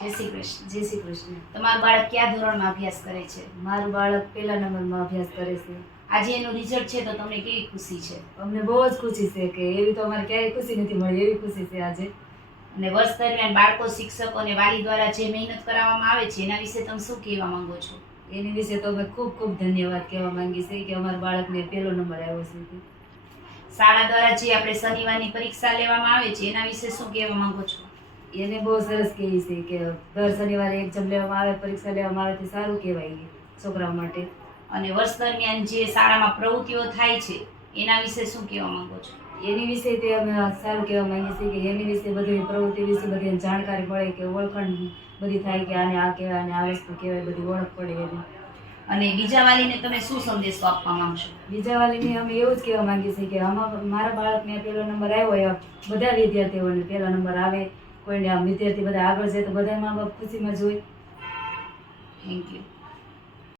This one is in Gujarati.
જય શ્રી કૃષ્ણ. જય શ્રી કૃષ્ણ. તમારું બાળક કયા ધોરણમાં અભ્યાસ કરે છે? મારું બાળક પહેલા નંબરમાં અભ્યાસ કરે છે. આજે એનું રિઝલ્ટ છે તો તમને કેવી ખુશી છે? અમને બહુ જ ખુશી છે કે એવી તો અમારે ક્યારેય ખુશી નથી મળી, એવી ખુશી છે આજે. અને વર્ષ દરમિયાન બાળકો, શિક્ષકો અને વાલી દ્વારા જે મહેનત કરાવવામાં આવે છે એના વિશે તમે શું કહેવા માંગો છો? એની વિશે તો અમે ખૂબ ખૂબ ધન્યવાદ કહેવા માંગીએ છીએ કે અમારા બાળકને પહેલો નંબર આવ્યો છે. શાળા દ્વારા જે આપણે શનિવારની પરીક્ષા લેવામાં આવે છે એના વિશે શું કહેવા માંગો છો? એને બહુ સરસ કહેવી છે કે દર શનિવારે એક્ઝામ લેવામાં આવે, પરીક્ષા લેવામાં આવે તે સારું કહેવાય છોકરાઓ માટે. અને વર્ષ દરમિયાન જે શાળામાં પ્રવૃત્તિઓ થાય છે એના વિશે શું કહેવા માંગો છો? એની વિશે તે અમે સારું કહેવા માંગીએ છીએ કે એની વિશે બધી પ્રવૃત્તિ વિશે બધી જાણકારી મળે, કે ઓળખાણ બધી થાય કે આને આ કહેવાય, આને આ વસ્તુ કહેવાય, બધી ઓળખ પડે એની. અને બીજા વાલીને તમે શું સંદેશો આપવા માંગશો? બીજા વાલીને અમે એવું જ કહેવા માંગીએ છીએ કે મારા બાળકને પહેલો નંબર આવ્યો હોય, બધા વિદ્યાર્થીઓને પહેલા નંબર આવે, કોઈને વિદ્યાર્થી બધા આગળ જાય તો બધા મા બાપ ખુશીમાં જ હોય. Thank you.